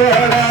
ಕೊಡ